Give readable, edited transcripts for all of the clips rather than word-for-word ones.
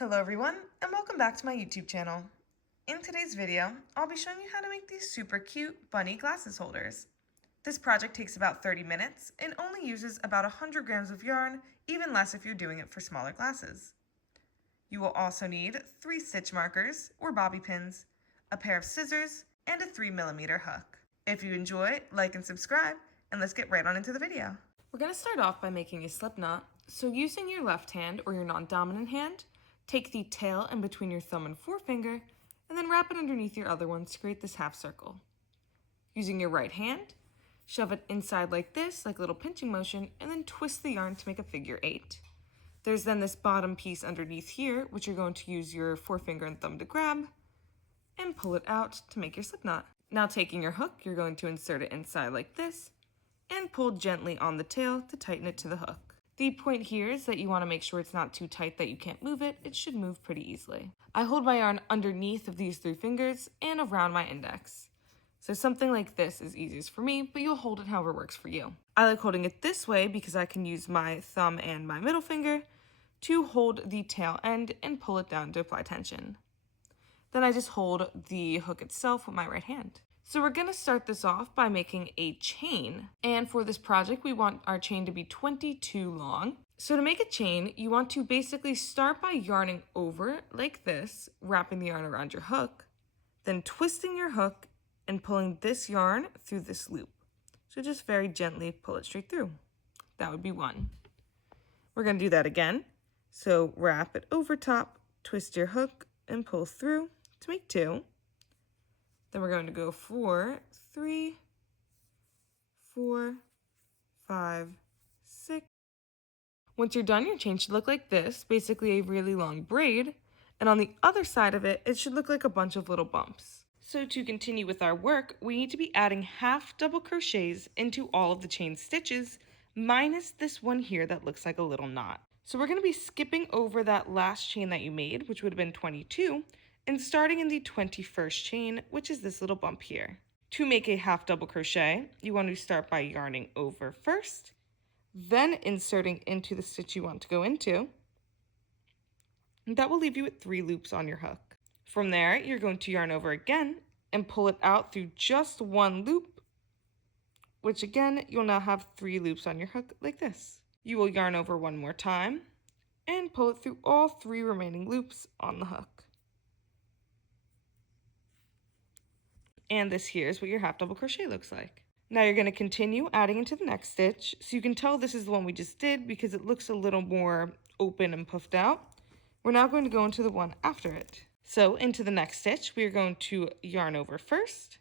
Hello everyone, and welcome back to my YouTube channel. In today's video, I'll be showing you how to make these super cute bunny glasses holders. This project takes about 30 minutes and only uses about 100 grams of yarn, even less if you're doing it for smaller glasses. You will also need 3 stitch markers or bobby pins, a pair of scissors, and a 3mm hook. If you enjoy, like and subscribe, and let's get right on into the video. We're going to start off by making a slip knot. So using your left hand or your non-dominant hand, take the tail in between your thumb and forefinger, and then wrap it underneath your other one to create this half circle. Using your right hand, shove it inside like this, like a little pinching motion, and then twist the yarn to make a figure 8. There's then this bottom piece underneath here, which you're going to use your forefinger and thumb to grab, and pull it out to make your slip knot. Now taking your hook, you're going to insert it inside like this, and pull gently on the tail to tighten it to the hook. The point here is that you want to make sure it's not too tight that you can't move it. It should move pretty easily. I hold my yarn underneath of these 3 fingers and around my index. So something like this is easiest for me, but you'll hold it however works for you. I like holding it this way because I can use my thumb and my middle finger to hold the tail end and pull it down to apply tension. Then I just hold the hook itself with my right hand. So we're going to start this off by making a chain, and for this project we want our chain to be 22 long. So to make a chain, you want to basically start by yarning over like this, wrapping the yarn around your hook, then twisting your hook and pulling this yarn through this loop. So just very gently pull it straight through. That would be 1. We're going to do that again. So wrap it over top, twist your hook and pull through to make 2. Then we're going to go 4, 3, 4, 5, 6. Once you're done, your chain should look like this, basically a really long braid. And on the other side of it, it should look like a bunch of little bumps. So to continue with our work, we need to be adding half double crochets into all of the chain stitches, minus this one here that looks like a little knot. So we're going to be skipping over that last chain that you made, which would have been 22, and starting in the 21st chain, which is this little bump here. To make a half double crochet, you want to start by yarning over first, then inserting into the stitch you want to go into. And that will leave you with 3 loops on your hook. From there, you're going to yarn over again and pull it out through just 1 loop, which again, you'll now have 3 loops on your hook like this. You will yarn over 1 more time and pull it through all 3 remaining loops on the hook. And this here is what your half double crochet looks like. Now you're going to continue adding into the next stitch. So you can tell this is the one we just did because it looks a little more open and puffed out. We're now going to go into the one after it. So into the next stitch, we are going to yarn over first,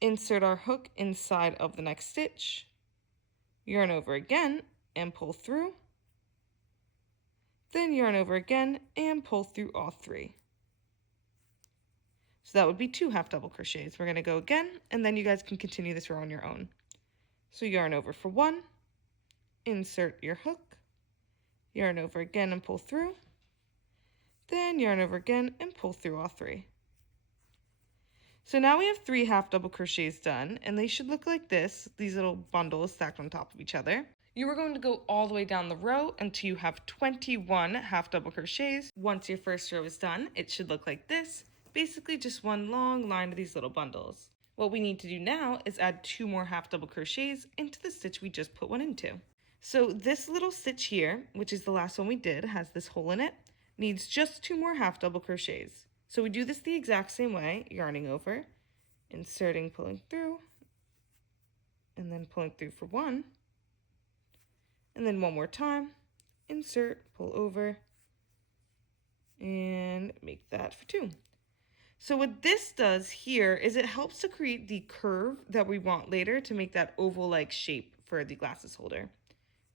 insert our hook inside of the next stitch, yarn over again and pull through, then yarn over again and pull through all 3. So that would be 2 half double crochets. We're going to go again, and then you guys can continue this row on your own. So yarn over for 1, insert your hook, yarn over again and pull through, then yarn over again and pull through all 3. So now we have 3 half double crochets done, and they should look like this, these little bundles stacked on top of each other. You are going to go all the way down the row until you have 21 half double crochets. Once your first row is done, it should look like this. Basically just one long line of these little bundles. What we need to do now is add 2 more half double crochets into the stitch we just put one into. So this little stitch here, which is the last one we did, has this hole in it, needs just 2 more half double crochets. So we do this the exact same way, yarning over, inserting, pulling through, and then pulling through for 1, and then 1 more time, insert, pull over, and make that for 2. So what this does here is it helps to create the curve that we want later to make that oval-like shape for the glasses holder.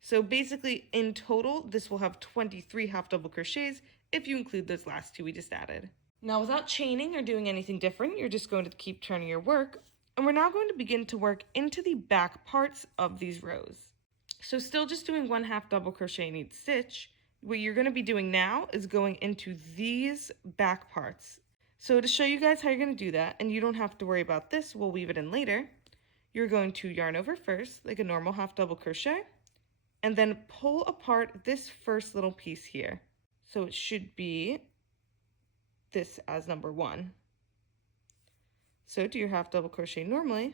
So basically in total, this will have 23 half double crochets if you include those last 2 we just added. Now without chaining or doing anything different, you're just going to keep turning your work, and we're now going to begin to work into the back parts of these rows. So still just doing 1 half double crochet in each stitch, what you're going to be doing now is going into these back parts. So to show you guys how you're going to do that, and you don't have to worry about this, we'll weave it in later, you're going to yarn over first, like a normal half double crochet, and then pull apart this first little piece here. So it should be this as number 1. So do your half double crochet normally,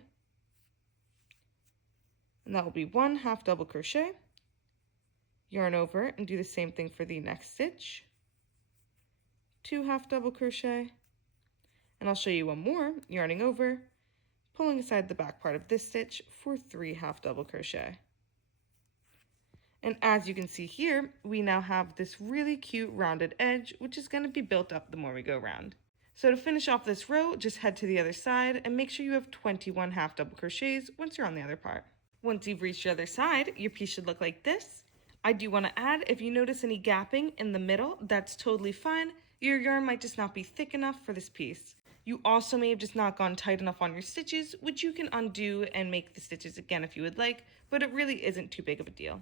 and that will be 1 half double crochet, yarn over and do the same thing for the next stitch, 2 half double crochet, and I'll show you one more, yarning over, pulling aside the back part of this stitch for 3 half double crochet. And as you can see here, we now have this really cute rounded edge, which is going to be built up the more we go around. So to finish off this row, just head to the other side and make sure you have 21 half double crochets once you're on the other part. Once you've reached the other side, your piece should look like this. I do want to add, if you notice any gapping in the middle, that's totally fine. Your yarn might just not be thick enough for this piece. You also may have just not gone tight enough on your stitches, which you can undo and make the stitches again if you would like, but it really isn't too big of a deal.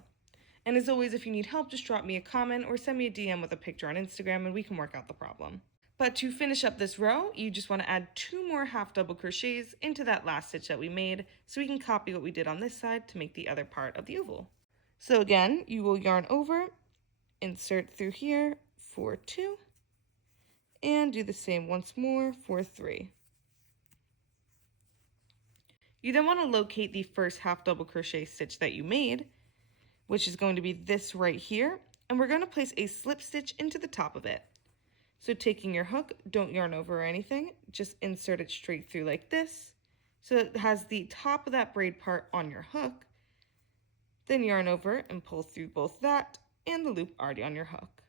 And as always, if you need help, just drop me a comment or send me a DM with a picture on Instagram and we can work out the problem. But to finish up this row, you just want to add 2 more half double crochets into that last stitch that we made so we can copy what we did on this side to make the other part of the oval. So again, you will yarn over, insert through here for 2, and do the same once more for 3. You then want to locate the first half double crochet stitch that you made, which is going to be this right here, and we're going to place a slip stitch into the top of it. So taking your hook, don't yarn over or anything, just insert it straight through like this, so it has the top of that braid part on your hook. Then yarn over and pull through both that and the loop already on your hook.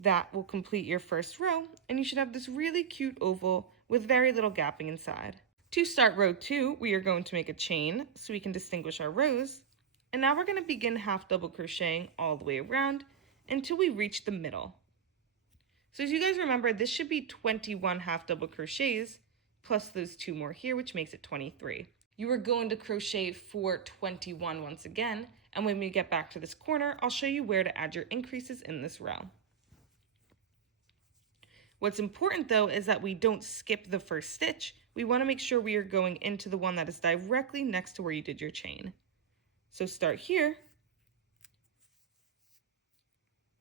That will complete your first row, and you should have this really cute oval with very little gapping inside. To start row 2, we are going to make a chain so we can distinguish our rows. And now we're going to begin half double crocheting all the way around until we reach the middle. So as you guys remember, this should be 21 half double crochets plus those 2 more here, which makes it 23. You are going to crochet for 21 once again, and when we get back to this corner, I'll show you where to add your increases in this row. What's important though is that we don't skip the first stitch. We want to make sure we are going into the one that is directly next to where you did your chain. So start here,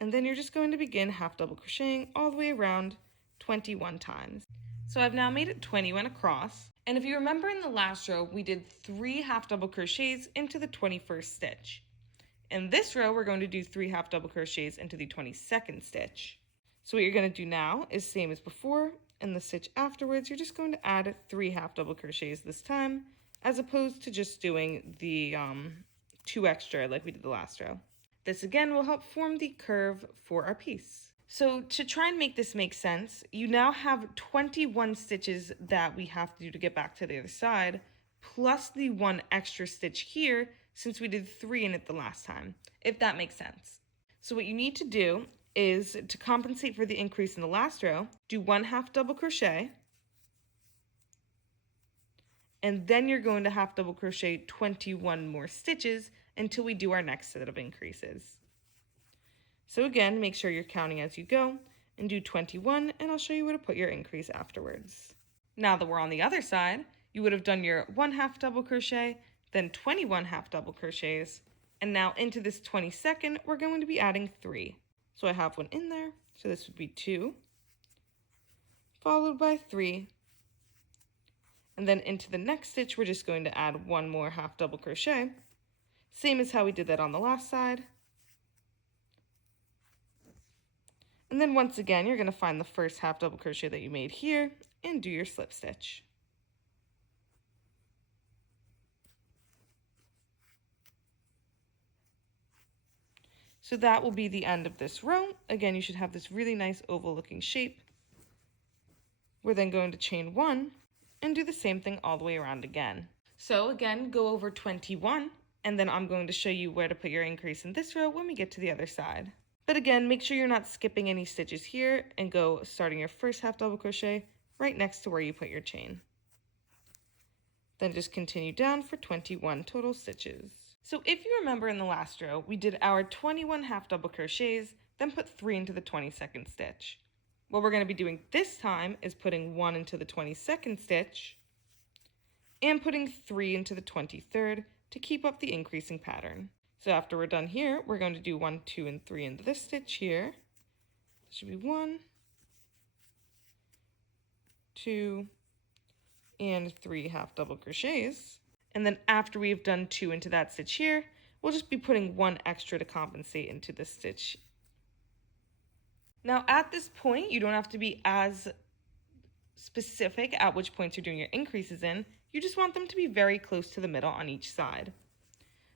and then you're just going to begin half double crocheting all the way around 21 times. So I've now made it 21 across, and if you remember in the last row, we did 3 half double crochets into the 21st stitch. In this row, we're going to do 3 half double crochets into the 22nd stitch. So what you're going to do now is same as before, in the stitch afterwards, you're just going to add 3 half double crochets this time, as opposed to just doing the 2 extra like we did the last row. This again will help form the curve for our piece. So to try and make this make sense, you now have 21 stitches that we have to do to get back to the other side, plus the 1 extra stitch here since we did 3 in it the last time, if that makes sense. So what you need to do is, to compensate for the increase in the last row, do 1 half double crochet, and then you're going to half double crochet 21 more stitches until we do our next set of increases. So again, make sure you're counting as you go and do 21, and I'll show you where to put your increase afterwards. Now that we're on the other side, you would have done your 1 half double crochet, then 21 half double crochets, and now into this 22nd, we're going to be adding 3. So I have 1 in there, so this would be 2, followed by 3, and then into the next stitch, we're just going to add 1 more half double crochet, same as how we did that on the last side. And then once again, you're going to find the first half double crochet that you made here and do your slip stitch. So that will be the end of this row. Again, you should have this really nice oval looking shape. We're then going to chain 1 and do the same thing all the way around again. So again, go over 21, and then I'm going to show you where to put your increase in this row when we get to the other side. But again, make sure you're not skipping any stitches here and go starting your first half double crochet right next to where you put your chain. Then just continue down for 21 total stitches. So if you remember in the last row, we did our 21 half double crochets, then put 3 into the 22nd stitch. What we're going to be doing this time is putting 1 into the 22nd stitch and putting 3 into the 23rd to keep up the increasing pattern. So after we're done here, we're going to do 1, 2, and 3 into this stitch here, should be 1, 2, and 3 half double crochets. And then after we've done 2 into that stitch here, we'll just be putting 1 extra to compensate into this stitch. Now at this point, you don't have to be as specific at which points you're doing your increases in. You just want them to be very close to the middle on each side.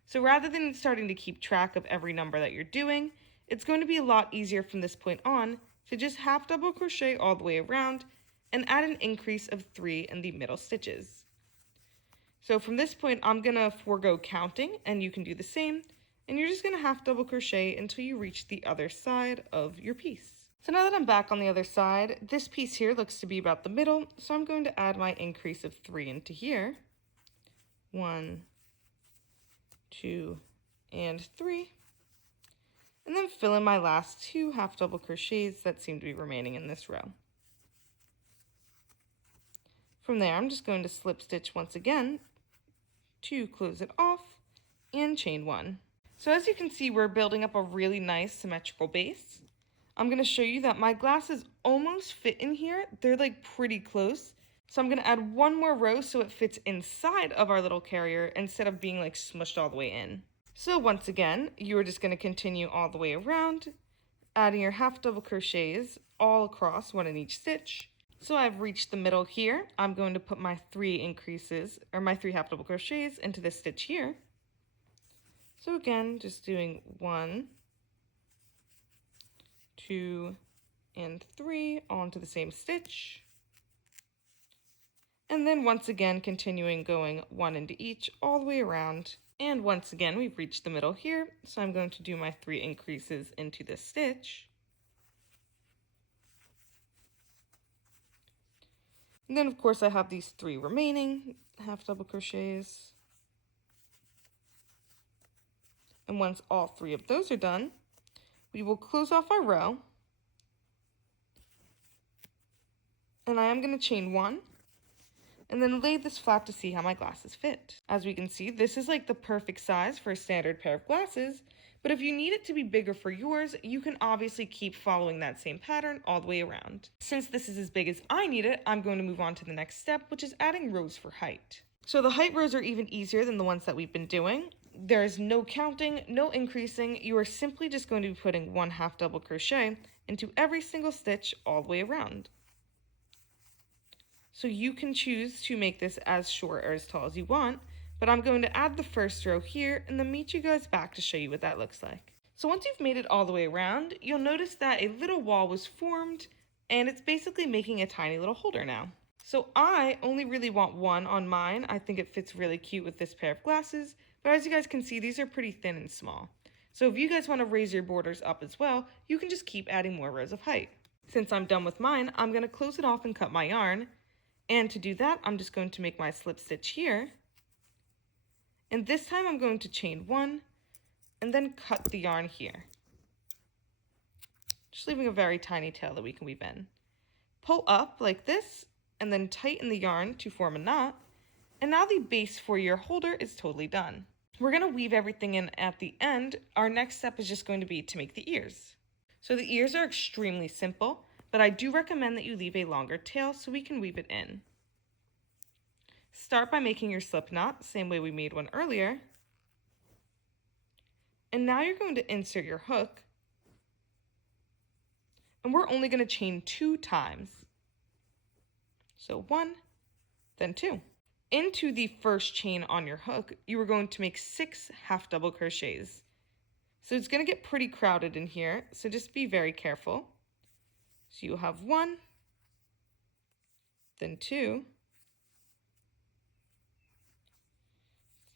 So rather than starting to keep track of every number that you're doing, it's going to be a lot easier from this point on to just half double crochet all the way around and add an increase of 3 in the middle stitches. So from this point, I'm going to forego counting, and you can do the same, and you're just going to half double crochet until you reach the other side of your piece. So now that I'm back on the other side, this piece here looks to be about the middle, so I'm going to add my increase of 3 into here. 1, 2, and 3. And then fill in my last 2 half double crochets that seem to be remaining in this row. From there, I'm just going to slip stitch once again to close it off and chain 1. So as you can see, we're building up a really nice symmetrical base. I'm going to show you that my glasses almost fit in here. They're like pretty close. So I'm going to add 1 more row so it fits inside of our little carrier instead of being like smushed all the way in. So once again, you are just going to continue all the way around, adding your half double crochets all across, 1 in each stitch. So I've reached the middle here. I'm going to put my 3 increases, or my 3 half double crochets into this stitch here. So again, just doing 1, 2, and 3 onto the same stitch. And then once again, continuing going 1 into each all the way around. And once again, we've reached the middle here. So I'm going to do my 3 increases into this stitch. And then of course I have these 3 remaining half double crochets. And once all 3 of those are done, we will close off our row. And I am going to chain 1 and then lay this flat to see how my glasses fit. As we can see, this is like the perfect size for a standard pair of glasses, but if you need it to be bigger for yours, you can obviously keep following that same pattern all the way around. Since this is as big as I need it, I'm going to move on to the next step, which is adding rows for height. So the height rows are even easier than the ones that we've been doing. There is no counting, no increasing. You are simply just going to be putting 1 half double crochet into every single stitch all the way around. So you can choose to make this as short or as tall as you want, but I'm going to add the first row here and then meet you guys back to show you what that looks like. So once you've made it all the way around, you'll notice that a little wall was formed and it's basically making a tiny little holder now. So I only really want 1 on mine. I think it fits really cute with this pair of glasses, but as you guys can see, these are pretty thin and small. So if you guys want to raise your borders up as well, you can just keep adding more rows of height. Since I'm done with mine, I'm going to close it off and cut my yarn. And to do that, I'm just going to make my slip stitch here. And this time I'm going to chain 1 and then cut the yarn here. Just leaving a very tiny tail that we can weave in. Pull up like this and then tighten the yarn to form a knot. And now the base for your holder is totally done. We're going to weave everything in at the end. Our next step is just going to be to make the ears. So the ears are extremely simple, but I do recommend that you leave a longer tail so we can weave it in. Start by making your slip knot, same way we made one earlier. And now you're going to insert your hook. And we're only going to chain 2 times. So 1, then 2. Into the first chain on your hook, you are going to make 6 half double crochets. So it's going to get pretty crowded in here, so just be very careful. So you'll have 1, then 2,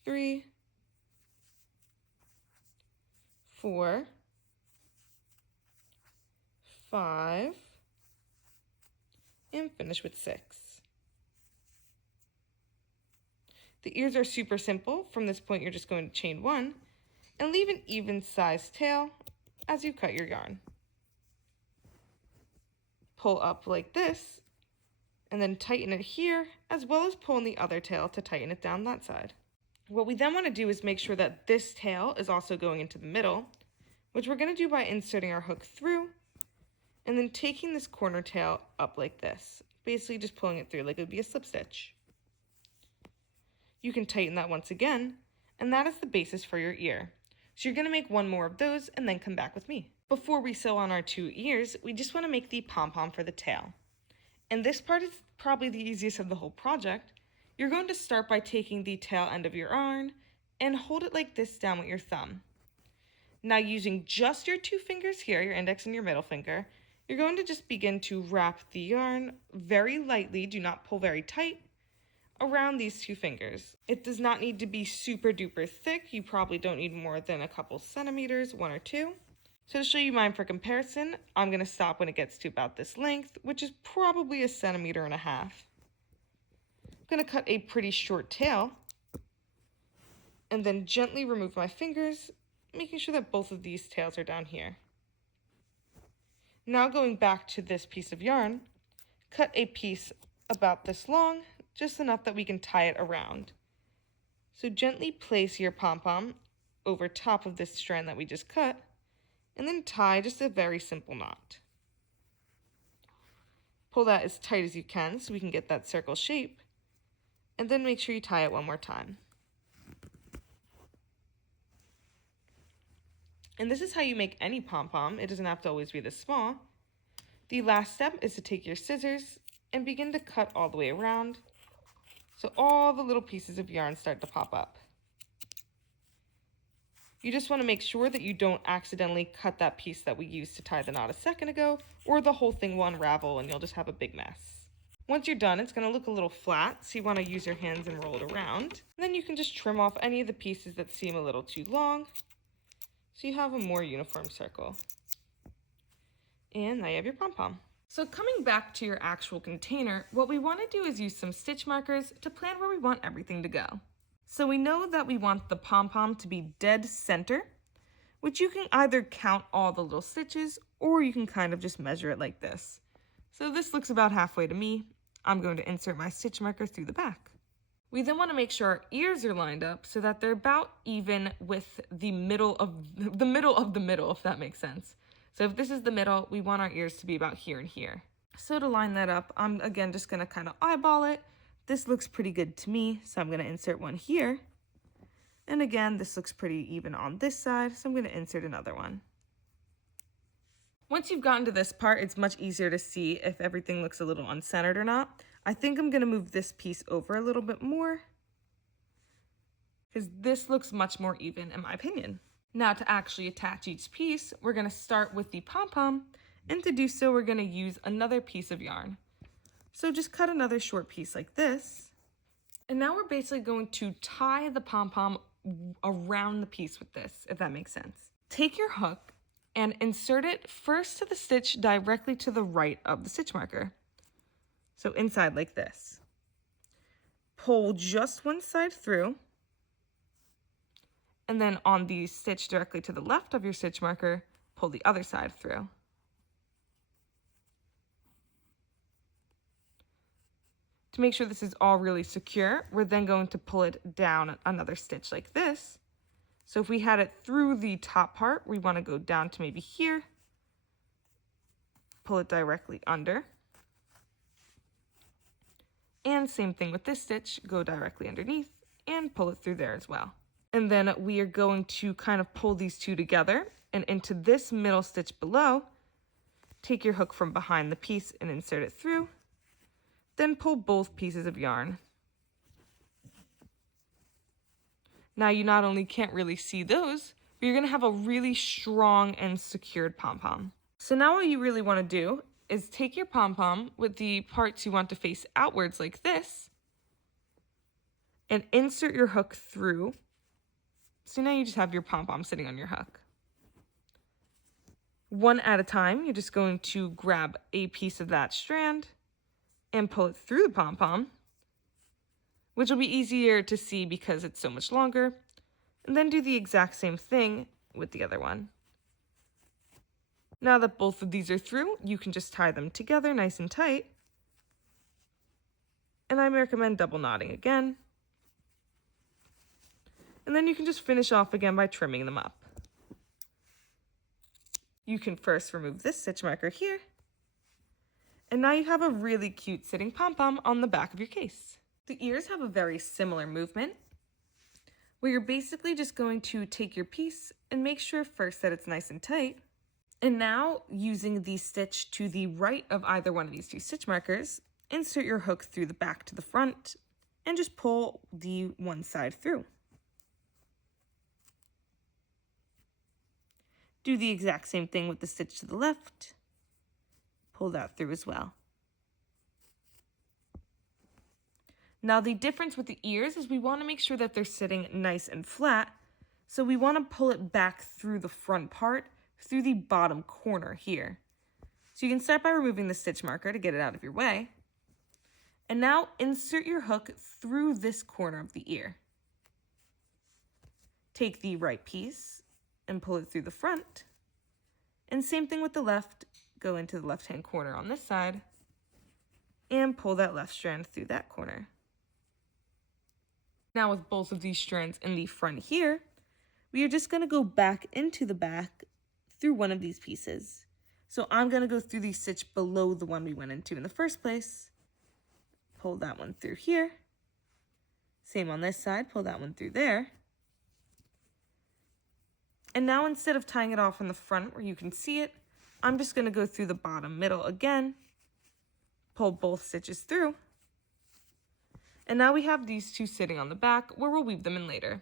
3, 4, 5, and finish with 6. The ears are super simple. From this point, you're just going to chain 1 and leave an even sized tail as you cut your yarn. Pull up like this and then tighten it here, as well as pull in the other tail to tighten it down that side. What we then want to do is make sure that this tail is also going into the middle, which we're going to do by inserting our hook through and then taking this corner tail up like this, basically just pulling it through like it would be a slip stitch. You can tighten that once again, and that is the basis for your ear. So you're going to make one more of those and then come back with me. Before we sew on our 2 ears, we just want to make the pom-pom for the tail. And this part is probably the easiest of the whole project. You're going to start by taking the tail end of your yarn and hold it like this down with your thumb. Now using just your 2 fingers here, your index and your middle finger, you're going to just begin to wrap the yarn very lightly, do not pull very tight, around these 2 fingers. It does not need to be super duper thick. You probably don't need more than a couple centimeters, 1 or 2. So to show you mine for comparison, I'm going to stop when it gets to about this length, which is probably 1.5 centimeters. I'm going to cut a pretty short tail and then gently remove my fingers, making sure that both of these tails are down here. Now going back to this piece of yarn, cut a piece about this long, just enough that we can tie it around. So gently place your pom-pom over top of this strand that we just cut, and then tie just a very simple knot. Pull that as tight as you can so we can get that circle shape, and then make sure you tie it one more time. And this is how you make any pom-pom. It doesn't have to always be this small. The last step is to take your scissors and begin to cut all the way around, so all the little pieces of yarn start to pop up. You just want to make sure that you don't accidentally cut that piece that we used to tie the knot a second ago, or the whole thing will unravel and you'll just have a big mess. Once you're done, it's going to look a little flat, so you want to use your hands and roll it around. And then you can just trim off any of the pieces that seem a little too long, so you have a more uniform circle. And now you have your pom-pom. So coming back to your actual container, what we want to do is use some stitch markers to plan where we want everything to go. So we know that we want the pom-pom to be dead center, which you can either count all the little stitches or you can kind of just measure it like this. So this looks about halfway to me. I'm going to insert my stitch marker through the back. We then want to make sure our ears are lined up so that they're about even with the middle of the middle, if that makes sense. So if this is the middle, we want our ears to be about here and here. So to line that up, I'm again just going to kind of eyeball it. This looks pretty good to me, so I'm going to insert one here. And again, this looks pretty even on this side, so I'm going to insert another one. Once you've gotten to this part, it's much easier to see if everything looks a little uncentered or not. I think I'm going to move this piece over a little bit more, because this looks much more even in my opinion. Now to actually attach each piece, we're going to start with the pom-pom, and to do so we're going to use another piece of yarn. So just cut another short piece like this, and now we're basically going to tie the pom-pom around the piece with this, if that makes sense. Take your hook and insert it first to the stitch directly to the right of the stitch marker. So inside like this. Pull just one side through, and then on the stitch directly to the left of your stitch marker, pull the other side through. To make sure this is all really secure, we're then going to pull it down another stitch like this. So if we had it through the top part, we want to go down to maybe here, pull it directly under. And same thing with this stitch, go directly underneath and pull it through there as well. And then we are going to kind of pull these two together, and into this middle stitch below, take your hook from behind the piece and insert it through. Then pull both pieces of yarn. Now you not only can't really see those, but you're going to have a really strong and secured pom-pom. So now what you really want to do is take your pom-pom with the parts you want to face outwards like this, and insert your hook through. So now you just have your pom-pom sitting on your hook. One at a time, you're just going to grab a piece of that strand and pull it through the pom-pom, which will be easier to see because it's so much longer, and then do the exact same thing with the other one. Now that both of these are through, you can just tie them together nice and tight, and I recommend double knotting again, and then you can just finish off again by trimming them up. You can first remove this stitch marker here, And now you have a really cute sitting pom-pom on the back of your case. The ears have a very similar movement, where you're basically just going to take your piece and make sure first that it's nice and tight. And now, using the stitch to the right of either one of these two stitch markers, insert your hook through the back to the front and just pull the one side through. Do the exact same thing with the stitch to the left. Pull that through as well. Now the difference with the ears is we want to make sure that they're sitting nice and flat, so we want to pull it back through the front part, through the bottom corner here. So you can start by removing the stitch marker to get it out of your way. And now insert your hook through this corner of the ear. Take the right piece and pull it through the front. And same thing with the left, go into the left-hand corner on this side and pull that left strand through that corner. Now with both of these strands in the front here, we are just going to go back into the back through one of these pieces. So I'm going to go through the stitch below the one we went into in the first place. Pull that one through here. Same on this side, pull that one through there. And now instead of tying it off on the front where you can see it, I'm just going to go through the bottom middle again, pull both stitches through. And now we have these two sitting on the back where we'll weave them in later.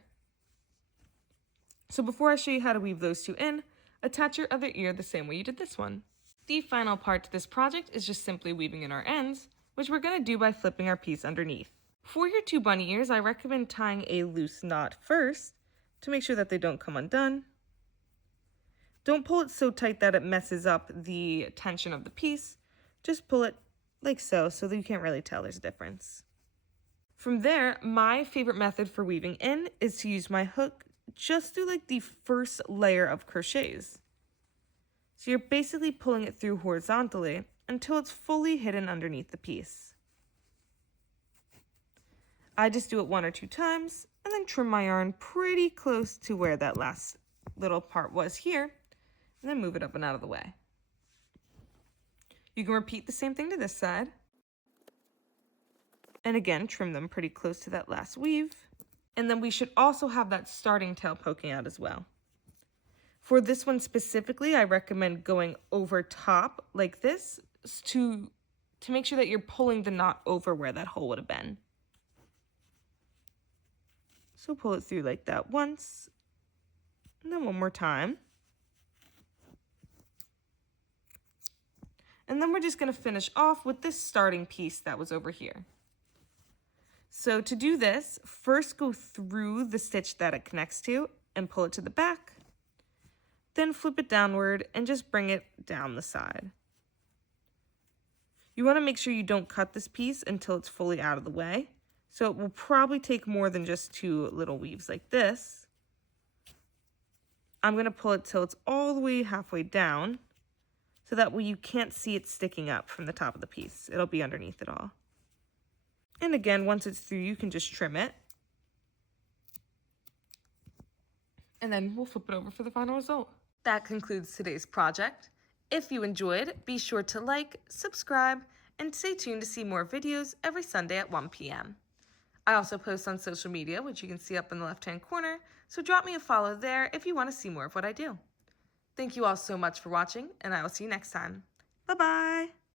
So before I show you how to weave those two in, attach your other ear the same way you did this one. The final part to this project is just simply weaving in our ends, which we're going to do by flipping our piece underneath. For your two bunny ears, I recommend tying a loose knot first to make sure that they don't come undone. Don't pull it so tight that it messes up the tension of the piece. Just pull it like so that you can't really tell there's a difference. From there, my favorite method for weaving in is to use my hook just through like the first layer of crochets. So you're basically pulling it through horizontally until it's fully hidden underneath the piece. I just do it 1 or 2 times and then trim my yarn pretty close to where that last little part was here, and then move it up and out of the way. You can repeat the same thing to this side. And again, trim them pretty close to that last weave. And then we should also have that starting tail poking out as well. For this one specifically, I recommend going over top like this to make sure that you're pulling the knot over where that hole would have been. So pull it through like that once, and then one more time. And then we're just going to finish off with this starting piece that was over here. So to do this, first go through the stitch that it connects to and pull it to the back. Then flip it downward and just bring it down the side. You want to make sure you don't cut this piece until it's fully out of the way. So it will probably take more than just 2 little weaves like this. I'm going to pull it till it's all the way halfway down, so that way you can't see it sticking up from the top of the piece. It'll be underneath it all. And again, once it's through, you can just trim it. And then we'll flip it over for the final result. That concludes today's project. If you enjoyed, be sure to like, subscribe, and stay tuned to see more videos every Sunday at 1 p.m. I also post on social media, which you can see up in the left-hand corner, so drop me a follow there if you want to see more of what I do. Thank you all so much for watching, and I will see you next time. Bye-bye!